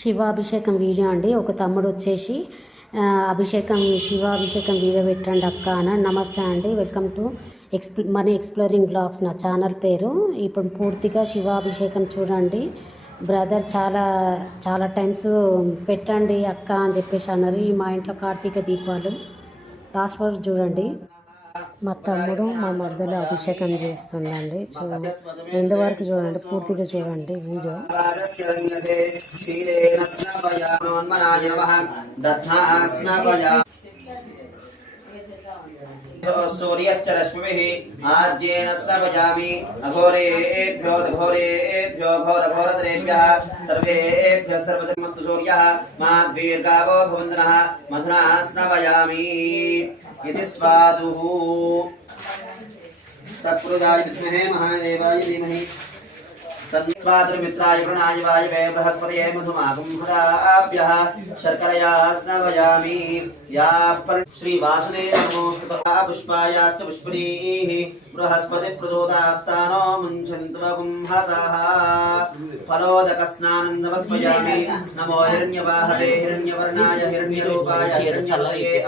శివాభిషేకం video అండి. ఒక తమ్ముడు వచ్చేసి అభిషేకం శివాభిషేకం వీడియో పెట్టండి అక్క అని నమస్తే అండి. వెల్కమ్ టు ఎక్స్ప్ల మనీ ఎక్స్ప్లోరింగ్ బ్లాగ్స్ నా ఛానల్ పేరు. ఇప్పుడు పూర్తిగా శివాభిషేకం చూడండి. బ్రదర్ చాలా చాలా టైమ్స్ పెట్టండి అక్క అని చెప్పేసి అన్నారు. ఈ మా ఇంట్లో కార్తీక దీపాలు. లాస్ట్ వరకు చూడండి. మా తమ్ముడు మా మరదలు అభిషేకం చేస్తుందండి. చూ ఎండ్ వరకు చూడండి. పూర్తిగా చూడండి వీడియో. दक्षिणङ्गते क्षीरेण स्नपयामोन्मनाय नमः दत्ता स्नपया सूर्यश्च रश्मिभिः आर्जेन स्रवयामि अघोरेभ्यो दघोरेभ्यो घोरघोरतरेभ्यः सर्वेभ्यः सर्वजन्मस्तु सूर्यः मा दीर्गावो भवन्दनः मधुना स्रवयामि इति स्वादुः तत्पुरुदाय विद्महे महादेवाय धीमहि। వృణాయ వాయవే బృహస్పతయే మధుమాగం హరాభ్యः శర్కరయా స్నవయామి యా పర్ శ్రీ వాసుదేవ నమో కృపా పుష్పాయాశ్చ పుష్పణీః బృహస్పతి ప్రచోదాస్తానో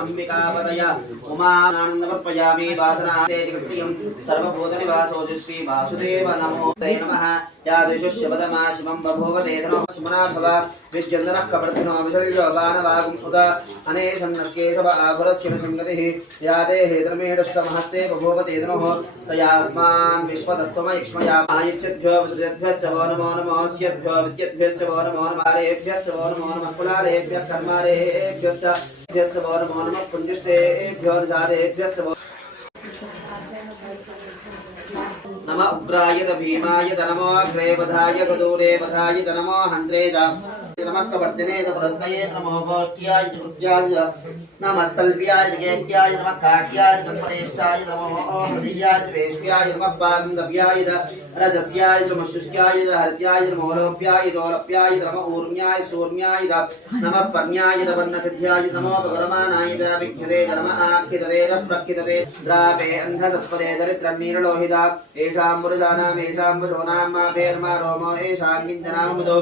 అంబికాపదయ ఉమానందం సమర్పయామి వాసనాదే జగత్ప్రియం సర్వభూతనివాసోజు శ్రీ వాసుదేవ నమో తే నమః యాదృశుష్య పదమా శివం బభూవ తేదనో సుమనా భవ విద్యందనః కవర్ధనో విశల్యో బాణవాగుం ఉద అనేషన్నస్యేషవ ఆభురస్య న సంగతిః యాదే హేతరమేడష్టమహస్తే బభూవ తేదనోః తయాస్మాన్ విశ్వదస్తమ ఇక్ష్మయా ఆయిచ్ఛద్భ్యో విసృజద్భ్యశ్చ వో నమో నమోస్యద్భ్యో విద్యద్భ్యశ్చ వో నమో నమారేభ్యశ్చ వో నమో నమః కులారేభ్యः కర్మారేభ్యశ్చ नम उग्राय भीमाय च नमो अग्रे वधाय कदूरे वधाय च नमो हन्त्रे च नमः कवर्तिने च पुरस्कये च नमो गोष्ठ्याय च कृत्याय च नमस्तल्व्याय च गेह्याय च नमः काट्याय च कल्पनेष्ठाय च नमो हृदयाय च वेश्याय च नमः पागन्दव्याय च रजस्याय च मशुष्याय च हृद्याय च नमो लोप्याय च ओलप्याय च नमः ऊर्म्याय सूर्म्याय च नमः पर्ण्याय च वर्णसिद्ध्याय च नमो भगरमानाय च विख्यते च नमः आख्यतते च प्रख्यतते द्रापे अन्धसस्पदे दरिद्रन्नीरलोहिता येषां पुरुषाणां येषां पशूनां मापेर्मा रोमो येषां किञ्चनामुदो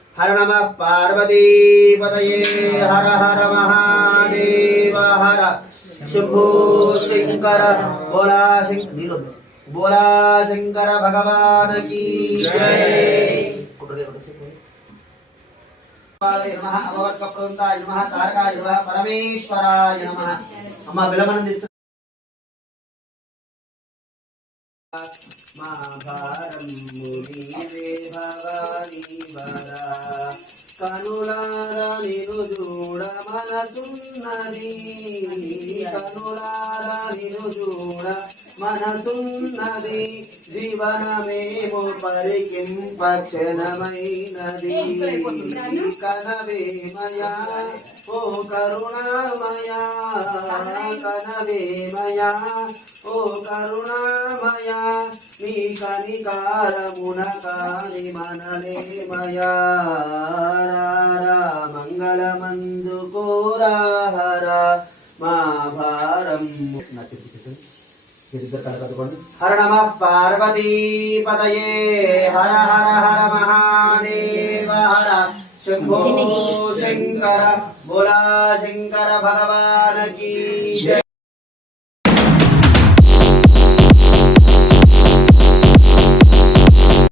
हर नमः पार्वतीपतये हर हर महादेव हर शम्भो शङ्कर बोला शङ्कर बोला शङ्कर भगवान की जय నమః అమవర్కప్రదంతాయ నమః తారకాయ నమః పరమేశ్వరాయ నమః అమ్మ విలమనం కనులారా నిను చూడ మనసున్నది కనులారా నిను చూడ మనసున్నది జీవనమేమో పరికింప క్షణమైనది కనవేమయా ఓ కరుణామయా. కనవేమయా ఓ కరుణామయా. మీ కనికారమున కాని మనలేమయా హర నమ పార్వతీపతయే హర హర హర మహాదేవ హర. శంభో శంకర. భోలా శంకర భగవాన్